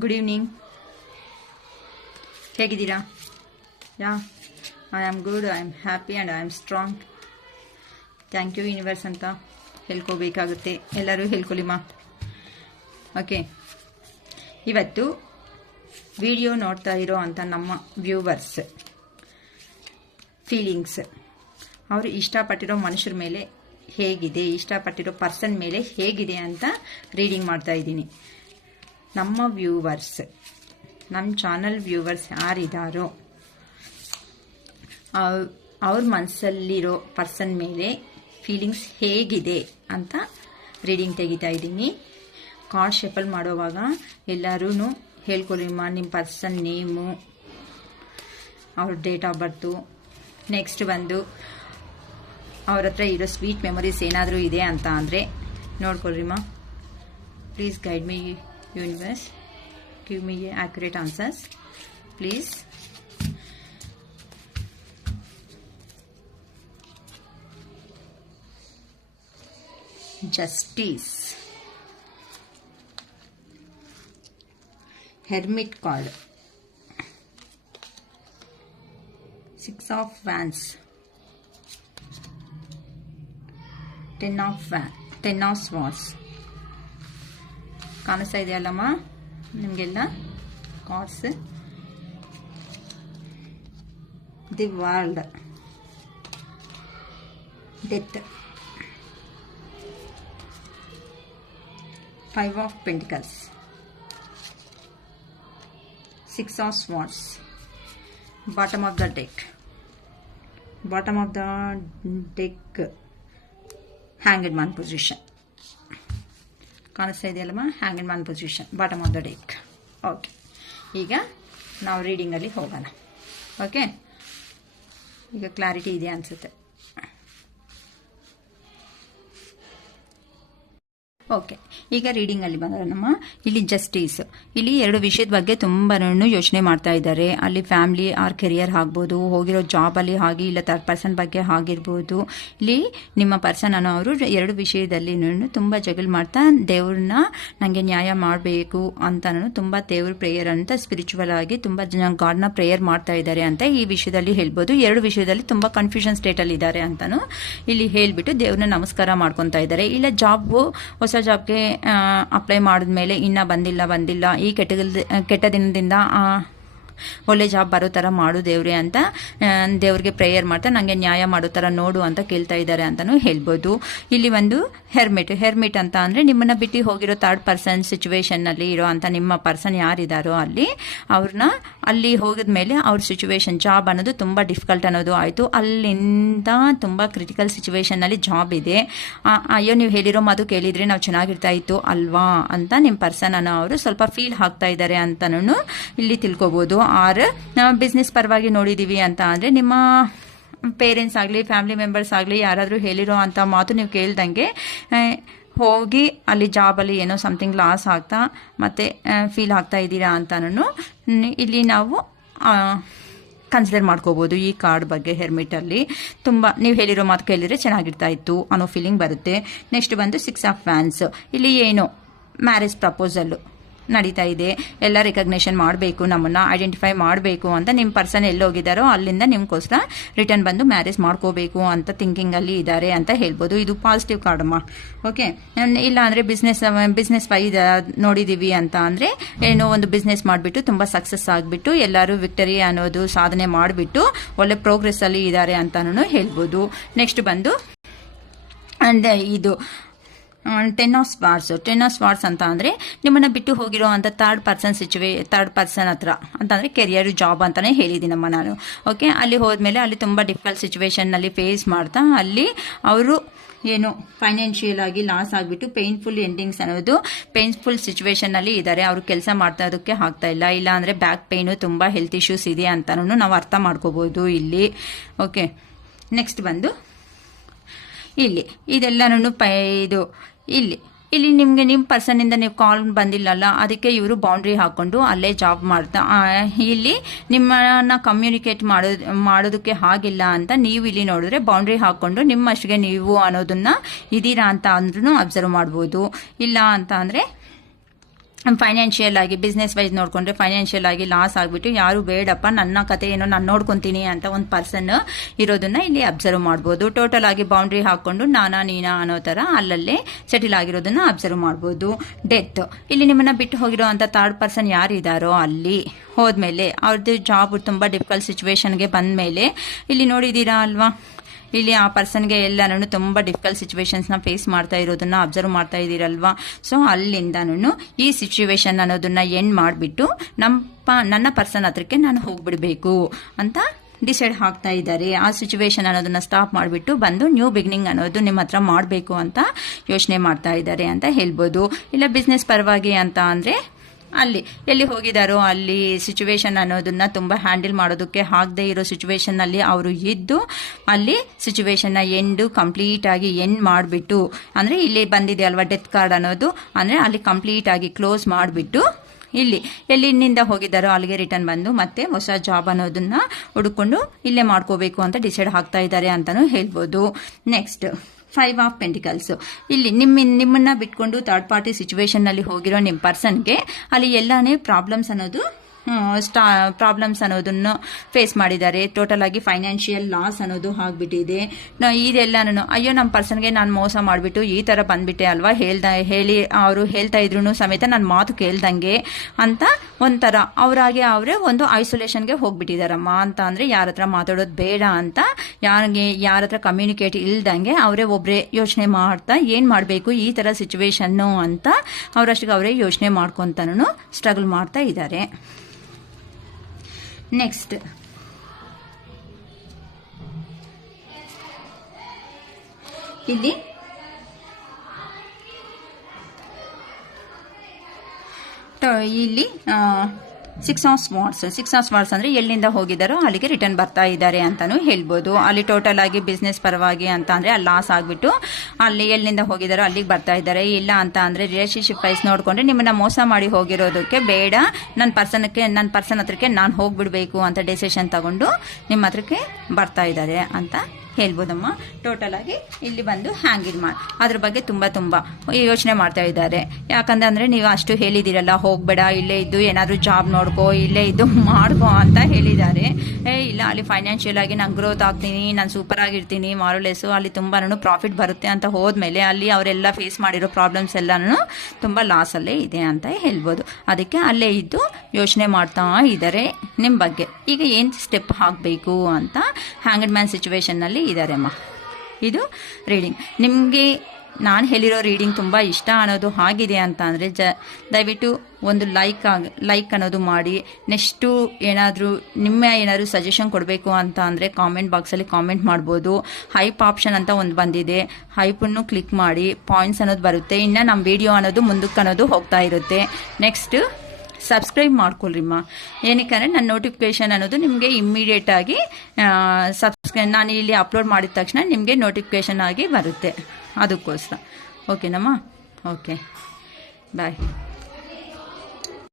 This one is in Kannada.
Good evening. ಹೇಗಿದ್ದೀರಾ? I am good, I am happy and I am strong. Thank you universe ಅಂತ ಹೇಳ್ಕೋಬೇಕಾಗುತ್ತೆ. ಎಲ್ಲರೂ ಹೇಳ್ಕೊಳ್ಳಿಮ್ಮ. ಓಕೆ, ಇವತ್ತು ವಿಡಿಯೋ ನೋಡ್ತಾ ಇರೋ ಅಂಥ ನಮ್ಮ ವ್ಯೂವರ್ಸ್ ಫೀಲಿಂಗ್ಸ್, ಅವರು ಇಷ್ಟಪಟ್ಟಿರೋ ಮನುಷ್ಯರ ಮೇಲೆ ಹೇಗಿದೆ, ಇಷ್ಟಪಟ್ಟಿರೋ ಪರ್ಸನ್ ಮೇಲೆ ಹೇಗಿದೆ ಅಂತ ರೀಡಿಂಗ್ ಮಾಡ್ತಾ ಇದ್ದೀನಿ. ನಮ್ಮ ವ್ಯೂವರ್ಸ್, ನಮ್ಮ ಚಾನಲ್ ವ್ಯೂವರ್ಸ್ ಯಾರಿದ್ದಾರೋ ಅವ್ರ ಮನಸ್ಸಲ್ಲಿರೋ ಪರ್ಸನ್ ಮೇಲೆ ಫೀಲಿಂಗ್ಸ್ ಹೇಗಿದೆ ಅಂತ ರೀಡಿಂಗ್ ತೆಗಿತಾ ಇದ್ದೀನಿ. ಕಾರ್ಡ್ ಶಫಲ್ ಮಾಡೋವಾಗ ಎಲ್ಲರೂ ಹೇಳ್ಕೊಳ್ಳಿಮ್ಮ, ನಿಮ್ಮ ಪರ್ಸನ್ ನೇಮು, ಅವ್ರ ಡೇಟ್ ಆಫ್ ಬರ್ತು, ನೆಕ್ಸ್ಟ್ ಬಂದು ಅವ್ರ ಹತ್ರ ಇರೋ ಸ್ವೀಟ್ ಮೆಮೊರೀಸ್ ಏನಾದರೂ ಇದೆ ಅಂತ ಅಂದರೆ ನೋಡ್ಕೊಳ್ರಿಮ್ಮ. Please guide me universe, give me accurate answers please. Justice, Hermit card, Six of Wands, Ten of Swords. ಕಾಣಿಸ್ತಾ ಇದೆಯಲ್ಲಮ್ಮ ನಿಮಗೆಲ್ಲ cards? The world, death, five of pentacles, six of swords, bottom of the deck, hanged man position. ಕಾಣಿಸ್ತಾ ಇದೆಯಲ್ಲಮ್ಮ, hanged man position, bottom of the deck. Okay, ಈಗ ನಾವು ರೀಡಿಂಗಲ್ಲಿ ಹೋಗೋಣ. ಓಕೆ, ಈಗ ಕ್ಲಾರಿಟಿ ಇದೆ ಅನಿಸುತ್ತೆ. ಓಕೆ, ಈಗ ರೀಡಿಂಗಲ್ಲಿ ಬಂದ್ರಮ್ಮ, ಇಲ್ಲಿ ಜಸ್ಟಿಸ್, ಇಲ್ಲಿ ಎರಡು ವಿಷಯದ ಬಗ್ಗೆ ತುಂಬಾ ಯೋಚನೆ ಮಾಡ್ತಾ ಇದ್ದಾರೆ. ಅಲ್ಲಿ ಫ್ಯಾಮಿಲಿ ಆರ್ ಕೆರಿಯರ್ ಆಗ್ಬೋದು, ಹೋಗಿರೋ ಜಾಬಲ್ಲಿ ಆಗಿ, ಇಲ್ಲ ಥರ್ಡ್ ಪರ್ಸನ್ ಬಗ್ಗೆ ಆಗಿರ್ಬೋದು. ಇಲ್ಲಿ ನಿಮ್ಮ ಪರ್ಸನ್ ಅನ್ನೋರು ಎರಡು ವಿಷಯದಲ್ಲಿ ತುಂಬ ಜಗಲ್ ಮಾಡ್ತಾ ದೇವ್ರನ್ನ ನನಗೆ ನ್ಯಾಯ ಮಾಡಬೇಕು ಅಂತ ತುಂಬ ದೇವ್ರ ಪ್ರೇಯರ್ ಅಂತ ಸ್ಪಿರಿಚುವಲ್ ಆಗಿ ತುಂಬ ಜನ ಗಾಡ್ನ ಪ್ರೇಯರ್ ಮಾಡ್ತಾ ಇದ್ದಾರೆ ಅಂತ ಈ ವಿಷಯದಲ್ಲಿ ಹೇಳ್ಬೋದು. ಎರಡು ವಿಷಯದಲ್ಲಿ ತುಂಬ ಕನ್ಫ್ಯೂಷನ್ ಸ್ಟೇಟಲ್ಲಿ ಇದ್ದಾರೆ ಅಂತಲೂ ಇಲ್ಲಿ ಹೇಳಿಬಿಟ್ಟು ದೇವ್ರನ್ನ ನಮಸ್ಕಾರ ಮಾಡ್ಕೊತಾ ಇದ್ದಾರೆ. ಇಲ್ಲ ಜಾಬು, ಹೊಸ ಜಾಬ್ಗೆ ಅಪ್ಲೈ ಮಾಡಿದ್ಮೇಲೆ ಇನ್ನೂ ಬಂದಿಲ್ಲ, ಈ ಕೆಟ್ಟ ದಿನದಿಂದ ಒಳ್ಳೆ ಜಾಬ್ ಬರೋ ಥರ ಮಾಡು ದೇವ್ರೆ ಅಂತ ದೇವ್ರಿಗೆ ಪ್ರೇಯರ್ ಮಾಡ್ತಾ ನನಗೆ ನ್ಯಾಯ ಮಾಡೋ ಥರ ನೋಡು ಅಂತ ಕೇಳ್ತಾ ಇದ್ದಾರೆ ಅಂತಲೂ ಹೇಳ್ಬೋದು. ಇಲ್ಲಿ ಒಂದು ಹೆರ್ಮಿಟ್ ಅಂತ ಅಂದರೆ ನಿಮ್ಮನ್ನು ಬಿಟ್ಟು ಹೋಗಿರೋ ಥರ್ಡ್ ಪರ್ಸನ್ ಸಿಚುವೇಶನ್ನಲ್ಲಿ ಇರೋ ಅಂತ ನಿಮ್ಮ ಪರ್ಸನ್ ಯಾರಿದ್ದಾರೋ ಅವ್ರನ್ನ ಅಲ್ಲಿ ಹೋಗಿದ ಮೇಲೆ ಅವ್ರ ಸಿಚುವೇಶನ್, ಜಾಬ್ ಅನ್ನೋದು ತುಂಬ ಡಿಫಿಕಲ್ಟ್ ಅನ್ನೋದು ಆಯಿತು. ಅಲ್ಲಿಂದ ತುಂಬ ಕ್ರಿಟಿಕಲ್ ಸಿಚುವೇಶನ್ನಲ್ಲಿ ಜಾಬ್ ಇದೆ. ಅಯ್ಯೋ, ನೀವು ಹೇಳಿರೋ ಮಾತು ಕೇಳಿದರೆ ನಾವು ಚೆನ್ನಾಗಿರ್ತಾ ಇತ್ತು ಅಲ್ವಾ ಅಂತ ನಿಮ್ಮ ಪರ್ಸನ್ ಅನ್ನೋ ಅವರು ಸ್ವಲ್ಪ ಫೀಲ್ ಆಗ್ತಾ ಇದ್ದಾರೆ ಅಂತನೂ ಇಲ್ಲಿ ತಿಳ್ಕೊಬೋದು. ಆರ್ ಬಿಸ್ನೆಸ್ ಪರವಾಗಿ ನೋಡಿದ್ದೀವಿ ಅಂತ ಅಂದರೆ ನಿಮ್ಮ ಪೇರೆಂಟ್ಸ್ ಆಗಲಿ, ಫ್ಯಾಮಿಲಿ ಮೆಂಬರ್ಸ್ ಆಗಲಿ ಯಾರಾದರೂ ಹೇಳಿರೋ ಅಂಥ ಮಾತು ನೀವು ಕೇಳ್ದಂಗೆ ಹೋಗಿ ಅಲ್ಲಿ ಜಾಬಲ್ಲಿ ಏನೋ ಸಮಥಿಂಗ್ ಲಾಸ್ ಆಗ್ತಾ ಮತ್ತೆ ಫೀಲ್ ಆಗ್ತಾ ಇದ್ದೀರಾ ಅಂತನೂ ಇಲ್ಲಿ ನಾವು ಕನ್ಸಿಡರ್ ಮಾಡ್ಕೋಬೋದು. ಈ ಕಾರ್ಡ್ ಬಗ್ಗೆ ಹೆರ್ಮಿಟಲ್ಲಿ ತುಂಬ ನೀವು ಹೇಳಿರೋ ಮಾತು ಕೇಳಿದರೆ ಚೆನ್ನಾಗಿರ್ತಾ ಇತ್ತು ಅನ್ನೋ ಫೀಲಿಂಗ್ ಬರುತ್ತೆ. ನೆಕ್ಸ್ಟ್ ಬಂದು ಸಿಕ್ಸ್ ಆಫ್ ವ್ಯಾನ್ಸ್, ಇಲ್ಲಿ ಏನು ಮ್ಯಾರೇಜ್ ಪ್ರಪೋಸಲ್ಲು ನಡೀತಾ ಇದೆ, ಎಲ್ಲ ರೆಕಗ್ನೇಷನ್ ಮಾಡಬೇಕು, ನಮ್ಮನ್ನು ಐಡೆಂಟಿಫೈ ಮಾಡಬೇಕು ಅಂತ ನಿಮ್ಮ ಪರ್ಸನ್ ಎಲ್ಲೋಗಿದ್ದಾರೋ ಅಲ್ಲಿಂದ ನಿಮ್ಗೋಸ್ಕರ ರಿಟರ್ನ್ ಬಂದು ಮ್ಯಾರೇಜ್ ಮಾಡ್ಕೋಬೇಕು ಅಂತ ಥಿಂಕಿಂಗಲ್ಲಿ ಇದ್ದಾರೆ ಅಂತ ಹೇಳ್ಬೋದು. ಇದು ಪಾಸಿಟಿವ್ ಕಾರ್ಡಮ್ಮ. ಓಕೆ, ಇಲ್ಲ ಅಂದರೆ ಬಿಸ್ನೆಸ್ ವೈಸ್ ನೋಡಿದ್ದೀವಿ ಅಂತ ಅಂದರೆ ಏನೋ ಒಂದು ಬಿಸ್ನೆಸ್ ಮಾಡಿಬಿಟ್ಟು ತುಂಬ ಸಕ್ಸಸ್ ಆಗಿಬಿಟ್ಟು ಎಲ್ಲರೂ ವಿಕ್ಟರಿ ಅನ್ನೋದು ಸಾಧನೆ ಮಾಡಿಬಿಟ್ಟು ಒಳ್ಳೆ ಪ್ರೋಗ್ರೆಸ್ಸಲ್ಲಿ ಇದ್ದಾರೆ ಅಂತಲೂ ಹೇಳ್ಬೋದು. ನೆಕ್ಸ್ಟ್ ಬಂದು ಇದು ಟೆನ್ ಆಫ್ ಸ್ವಾರ್ಡ್ಸ್ ಅಂತ ಅಂದರೆ ನಿಮ್ಮನ್ನು ಬಿಟ್ಟು ಹೋಗಿರೋ ಅಂಥ ಥರ್ಡ್ ಪರ್ಸನ್ ಹತ್ರ ಅಂತಂದರೆ ಕೆರಿಯರ್, ಜಾಬ್ ಅಂತಲೇ ಹೇಳಿದ್ದೀನಮ್ಮ ನಾನು. ಓಕೆ, ಅಲ್ಲಿ ಹೋದ್ಮೇಲೆ ಅಲ್ಲಿ ತುಂಬ ಡಿಫಿಕಲ್ಟ್ ಸಿಚುವೇಶನ್ನಲ್ಲಿ ಫೇಸ್ ಮಾಡ್ತಾ ಅಲ್ಲಿ ಅವರು ಏನು ಫೈನಾನ್ಷಿಯಲ್ ಆಗಿ ಲಾಸ್ ಆಗಿಬಿಟ್ಟು ಪೇನ್ಫುಲ್ ಎಂಡಿಂಗ್ಸ್ ಅನ್ನೋದು ಪೇನ್ಫುಲ್ ಸಿಚುವೇಶನ್ನಲ್ಲಿ ಇದ್ದಾರೆ. ಅವರು ಕೆಲಸ ಮಾಡ್ತಾಯಿದ್ದಕ್ಕೆ ಆಗ್ತಾ ಇಲ್ಲ ಅಂದರೆ ಬ್ಯಾಕ್ ಪೇಯ್ನು, ತುಂಬ ಹೆಲ್ತ್ ಇಶ್ಯೂಸ್ ಇದೆ ಅಂತಲೂ ನಾವು ಅರ್ಥ ಮಾಡ್ಕೋಬೋದು ಇಲ್ಲಿ. ಓಕೆ, ನೆಕ್ಸ್ಟ್ ಬಂದು ಇಲ್ಲಿ ಇದೆಲ್ಲನೂ ಇಲ್ಲಿ ನಿಮಗೆ ನಿಮ್ಮ ಪರ್ಸನ್ನಿಂದ ನೀವು ಕಾಲ್ ಬಂದಿಲ್ಲಲ್ಲ, ಅದಕ್ಕೆ ಇವರು ಬೌಂಡ್ರಿ ಹಾಕ್ಕೊಂಡು ಅಲ್ಲೇ ಜಾಬ್ ಮಾಡ್ತಾ ಇಲ್ಲಿ ನಿಮ್ಮನ್ನು ಕಮ್ಯುನಿಕೇಟ್ ಮಾಡೋದಕ್ಕೆ ಆಗಿಲ್ಲ ಅಂತ ನೀವು ಇಲ್ಲಿ ನೋಡಿದ್ರೆ ಬೌಂಡ್ರಿ ಹಾಕ್ಕೊಂಡು ನಿಮ್ಮಷ್ಟಿಗೆ ನೀವು ಅನ್ನೋದನ್ನು ಇದೀರಾ ಅಂತ ಅಂದ್ರೂ ಅಬ್ಸರ್ವ್ ಮಾಡ್ಬೋದು. ಇಲ್ಲ ಅಂತ ಅಂದರೆ ಫೈನಾನ್ಷಿಯಲ್ ಆಗಿ ಬಿಸ್ನೆಸ್ ವೈಸ್ ನೋಡ್ಕೊಂಡ್ರೆ ಫೈನಾನ್ಷಿಯಲ್ ಆಗಿ ಲಾಸ್ ಆಗಿಬಿಟ್ಟು ಯಾರು ಬೇಡಪ್ಪ ನನ್ನ ಕತೆ ಏನೋ ನಾನು ನೋಡ್ಕೊತೀನಿ ಅಂತ ಒಂದು ಪರ್ಸನ್ ಇರೋದನ್ನ ಇಲ್ಲಿ ಅಬ್ಸರ್ವ್ ಮಾಡ್ಬೋದು. ಟೋಟಲ್ ಆಗಿ ಬೌಂಡ್ರಿ ಹಾಕೊಂಡು ನಾನಾ ನೀನಾ ಅನ್ನೋ ಥರ ಅಲ್ಲಲ್ಲೇ ಸೆಟಲ್ ಆಗಿರೋದನ್ನ ಅಬ್ಸರ್ವ್ ಮಾಡ್ಬೋದು. ಡೆತ್, ಇಲ್ಲಿ ನಿಮ್ಮನ್ನ ಬಿಟ್ಟು ಹೋಗಿರೋ ಅಂತ ಥರ್ಡ್ ಪರ್ಸನ್ ಯಾರಿದ್ದಾರೋ ಅಲ್ಲಿ ಹೋದ್ಮೇಲೆ ಅವ್ರದ್ದು ಜಾಬ್ ತುಂಬ ಡಿಫಿಕಲ್ಟ್ ಸಿಚುವೇಶನ್ಗೆ ಬಂದಮೇಲೆ ಇಲ್ಲಿ ನೋಡಿದ್ದೀರಾ ಅಲ್ವಾ, ಇಲ್ಲಿ ಆ ಪರ್ಸನ್ಗೆ ಎಲ್ಲನೂ ತುಂಬ ಡಿಫಿಕಲ್ಟ್ ಸಿಚುವೇಶನ್ಸ್ನ ಫೇಸ್ ಮಾಡ್ತಾ ಇರೋದನ್ನ ಅಬ್ಸರ್ವ್ ಮಾಡ್ತಾ ಇದ್ದೀರಲ್ವಾ. ಸೊ ಅಲ್ಲಿಂದನೂ ಈ ಸಿಚುವೇಶನ್ ಅನ್ನೋದನ್ನ ಎಂಡ್ ಮಾಡಿಬಿಟ್ಟು ನನ್ನ ಪರ್ಸನ್ ಹತ್ರಕ್ಕೆ ನಾನು ಹೋಗ್ಬಿಡ್ಬೇಕು ಅಂತ ಡಿಸೈಡ್ ಆಗ್ತಾ ಇದ್ದಾರೆ. ಆ ಸಿಚುವೇಶನ್ ಅನ್ನೋದನ್ನ ಸ್ಟಾಪ್ ಮಾಡಿಬಿಟ್ಟು ಬಂದು ನ್ಯೂ ಬಿಗಿನಿಂಗ್ ಅನ್ನೋದು ನಿಮ್ಮ ಹತ್ರ ಮಾಡಬೇಕು ಅಂತ ಯೋಚನೆ ಮಾಡ್ತಾ ಇದ್ದಾರೆ ಅಂತ ಹೇಳ್ಬೋದು. ಇಲ್ಲ ಬಿಸ್ನೆಸ್ ಪರವಾಗಿ ಅಂತ ಅಂದರೆ ಅಲ್ಲಿ ಎಲ್ಲಿ ಹೋಗಿದಾರೋ ಅಲ್ಲಿ ಸಿಚುವೇಶನ್ ಅನ್ನೋದನ್ನ ತುಂಬ ಹ್ಯಾಂಡಲ್ ಮಾಡೋದಕ್ಕೆ ಆಗದೆ ಇರೋ ಸಿಚುವೇಶನ್ನಲ್ಲಿ ಅವರು ಇದ್ದು ಅಲ್ಲಿ ಸಿಚುವೇಶನ್ನ ಕಂಪ್ಲೀಟ್ ಆಗಿ ಎಂಡ್ ಮಾಡಿಬಿಟ್ಟು, ಅಂದರೆ ಇಲ್ಲಿ ಬಂದಿದೆ ಅಲ್ವಾ ಡೆತ್ ಕಾರ್ಡ್ ಅನ್ನೋದು, ಅಂದರೆ ಅಲ್ಲಿ ಕಂಪ್ಲೀಟ್ ಆಗಿ ಕ್ಲೋಸ್ ಮಾಡಿಬಿಟ್ಟು ಇಲ್ಲಿ ಎಲ್ಲಿಂದ ಹೋಗಿದ್ದಾರೋ ಅಲ್ಲಿಗೆ ರಿಟರ್ನ್ ಬಂದು ಮತ್ತೆ ಹೊಸ ಜಾಬ್ ಅನ್ನೋದನ್ನ ಹುಡುಕೊಂಡು ಇಲ್ಲೇ ಮಾಡ್ಕೋಬೇಕು ಅಂತ ಡಿಸೈಡ್ ಆಗ್ತಾ ಇದ್ದಾರೆ ಅಂತಾನೂ ಹೇಳ್ಬೋದು. ನೆಕ್ಸ್ಟ್ 5 ಆಫ್ ಪೆಂಟಿಕಲ್ಸ್, ಇಲ್ಲಿ ನಿಮ್ಮನ್ನ ಬಿಟ್ಕೊಂಡು ಥರ್ಡ್ ಪಾರ್ಟಿ ಸಿಚುವೇಶನ್ ನಲ್ಲಿ ಹೋಗಿರೋ ನಿಮ್ಮ ಪರ್ಸನ್ಗೆ ಅಲ್ಲಿ ಎಲ್ಲಾನೇ ಪ್ರಾಬ್ಲಮ್ಸ್ ಅನ್ನೋದನ್ನು ಫೇಸ್ ಮಾಡಿದ್ದಾರೆ. ಟೋಟಲ್ ಆಗಿ ಫೈನಾನ್ಷಿಯಲ್ ಲಾಸ್ ಅನ್ನೋದು ಆಗ್ಬಿಟ್ಟಿದೆ. ಇದೆಲ್ಲನೂ ಅಯ್ಯೋ ನಮ್ಮ ಪರ್ಸನ್ಗೆ ನಾನು ಮೋಸ ಮಾಡಿಬಿಟ್ಟು ಈ ಥರ ಬಂದ್ಬಿಟ್ಟೆ ಅಲ್ವಾ, ಅವರು ಹೇಳ್ತಾ ಇದ್ರು ಸಮೇತ ನನ್ನ ಮಾತು ಕೇಳ್ದಂಗೆ ಅಂತ ಒಂಥರ ಅವರೇ ಒಂದು ಐಸೋಲೇಷನ್ಗೆ ಹೋಗ್ಬಿಟ್ಟಿದಾರಮ್ಮ. ಅಂತ ಅಂದರೆ ಯಾರ ಹತ್ರ ಮಾತಾಡೋದು ಬೇಡ ಅಂತ, ಯಾರ ಹತ್ರ ಕಮ್ಯುನಿಕೇಟ್ ಇಲ್ದಂಗೆ ಅವರೇ ಒಬ್ಬರೇ ಯೋಚನೆ ಮಾಡ್ತಾ ಏನು ಮಾಡಬೇಕು ಈ ಥರ ಸಿಚುವೇಶನ್ನು ಅಂತ ಅವರಷ್ಟಿಗೆ ಅವರೇ ಯೋಚನೆ ಮಾಡ್ಕೊತಾನು ಸ್ಟ್ರಗಲ್ ಮಾಡ್ತಾ ಇದ್ದಾರೆ. ನೆಕ್ಸ್ಟ್ ಇಲ್ಲಿ ಸಿಕ್ಸ್ ಆಫ್ ಸ್ವಾರ್ಡ್ಸ್ ಅಂದ್ರೆ ಎಲ್ಲಿಂದ ಹೋಗಿದ್ದಾರೋ ಅಲ್ಲಿಗೆ ರಿಟರ್ನ್ ಬರ್ತಾ ಇದ್ದಾರೆ ಅಂತಾನು ಹೇಳ್ಬೋದು. ಅಲ್ಲಿ ಟೋಟಲ್ ಆಗಿ ಬಿಸ್ನೆಸ್ ಪರವಾಗಿ ಅಂತ ಅಂದ್ರೆ ಅಲ್ಲಿ ಲಾಸ್ ಆಗ್ಬಿಟ್ಟು ಅಲ್ಲಿ ಎಲ್ಲಿಂದ ಹೋಗಿದ್ದಾರೋ ಅಲ್ಲಿಗೆ ಬರ್ತಾ ಇದ್ದಾರೆ. ಇಲ್ಲ ಅಂತ ಅಂದ್ರೆ ರಿಲೇಶನ್ಶಿಪ್ ವೈಸ್ ನೋಡ್ಕೊಂಡ್ರೆ ನಿಮ್ಮನ್ನ ಮೋಸ ಮಾಡಿ ಹೋಗಿರೋದಕ್ಕೆ ಬೇಡ, ನನ್ನ ಪರ್ಸನ್ ಹತ್ರಕ್ಕೆ ನಾನು ಹೋಗ್ಬಿಡ್ಬೇಕು ಅಂತ ಡಿಸಿಷನ್ ತಗೊಂಡು ನಿಮ್ಮ ಹತ್ರಕ್ಕೆ ಬರ್ತಾ ಇದ್ದಾರೆ ಅಂತ ಹೇಳ್ಬೋದಮ್ಮ. ಟೋಟಲ್ ಆಗಿ ಇಲ್ಲಿ ಬಂದು ಹ್ಯಾಂಗಿಂಗ್ ಅದ್ರ ಬಗ್ಗೆ ತುಂಬಾ ಯೋಚನೆ ಮಾಡ್ತಾ ಇದ್ದಾರೆ. ಯಾಕಂದ್ರೆ ನೀವು ಅಷ್ಟು ಹೇಳಿದಿರಲ್ಲ, ಹೋಗ್ಬೇಡ, ಇಲ್ಲೇ ಇದ್ದು ಏನಾದ್ರೂ ಜಾಬ್ ನೋಡ್ಕೋ, ಇಲ್ಲೇ ಇದ್ದು ಮಾಡ್ಕೋ ಅಂತ ಹೇಳಿದ್ದಾರೆ. ಇಲ್ಲ ಅಲ್ಲಿ ಫೈನಾನ್ಷಿಯಲ್ ಆಗಿ ನಾನು ಗ್ರೋತ್ ಆಗ್ತೀನಿ, ನಾನು ಸೂಪರ್ ಆಗಿರ್ತೀನಿ, ಮಾರೋಲೆಸ್ಸು ಅಲ್ಲಿ ತುಂಬಾ ಪ್ರಾಫಿಟ್ ಬರುತ್ತೆ ಅಂತ ಹೋದ್ಮೇಲೆ ಅಲ್ಲಿ ಅವರೆಲ್ಲ ಫೇಸ್ ಮಾಡಿರೋ ಪ್ರಾಬ್ಲಮ್ಸ್ ಎಲ್ಲಾನು ತುಂಬಾ ಲಾಸ್ ಅಲ್ಲೇ ಇದೆ ಅಂತ ಹೇಳ್ಬೋದು. ಅದಕ್ಕೆ ಅಲ್ಲೇ ಇದ್ದು ಯೋಚನೆ ಮಾಡ್ತಾ ಇದ್ದಾರೆ ನಿಮ್ಮ ಬಗ್ಗೆ. ಈಗ ಏನ್ ಸ್ಟೆಪ್ ಹಾಕಬೇಕು ಅಂತ ಹ್ಯಾಂಗ್ಡ್ ಮ್ಯಾನ್ ಸಿಚುವೇಶನ್ ನಲ್ಲಿ ಇದ್ದಾರೆ ಅಮ್ಮ. ಇದು ರೀಡಿಂಗ್. ನಿಮಗೆ ನಾನು ಹೇಳಿರೋ ರೀಡಿಂಗ್ ತುಂಬ ಇಷ್ಟ ಅನ್ನೋದು ಆಗಿದೆ ಅಂತ ಅಂದರೆ ದಯವಿಟ್ಟು ಒಂದು ಲೈಕ್ ಅನ್ನೋದು ಮಾಡಿ. ನೆಕ್ಸ್ಟು ಏನಾದರೂ ಸಜೆಷನ್ ಕೊಡಬೇಕು ಅಂತ ಅಂದರೆ ಕಾಮೆಂಟ್ ಬಾಕ್ಸಲ್ಲಿ ಕಾಮೆಂಟ್ ಮಾಡ್ಬೋದು. ಹೈಪ್ ಆಪ್ಷನ್ ಅಂತ ಒಂದು ಬಂದಿದೆ, ಹೈಪನ್ನು ಕ್ಲಿಕ್ ಮಾಡಿ, ಪಾಯಿಂಟ್ಸ್ ಅನ್ನೋದು ಬರುತ್ತೆ. ಇನ್ನು ನಮ್ಮ ವಿಡಿಯೋ ಅನ್ನೋದು ಮುಂದಕ್ಕೆ ಅನ್ನೋದು ಹೋಗ್ತಾ ಇರುತ್ತೆ. ನೆಕ್ಸ್ಟ್ ಸಬ್ಸ್ಕ್ರೈಬ್ ಮಾಡ್ಕೊಳ್ರಿಮ್ಮ. ಏನಕ್ಕೆ ನನ್ನ ನೋಟಿಫಿಕೇಶನ್ ಅನ್ನೋದು ನಿಮಗೆ ಇಮ್ಮಿಡಿಯೇಟ್ ಆಗಿ ನಾನು ಇಲ್ಲಿ ಅಪ್ಲೋಡ್ ಮಾಡಿದ ತಕ್ಷಣ ನಿಮಗೆ ನೋಟಿಫಿಕೇಶನ್ ಆಗಿ ಬರುತ್ತೆ. ಅದಕ್ಕೋಸ್ಕರ ಓಕೆನಮ್ಮ. ಓಕೆ, ಬಾಯ್.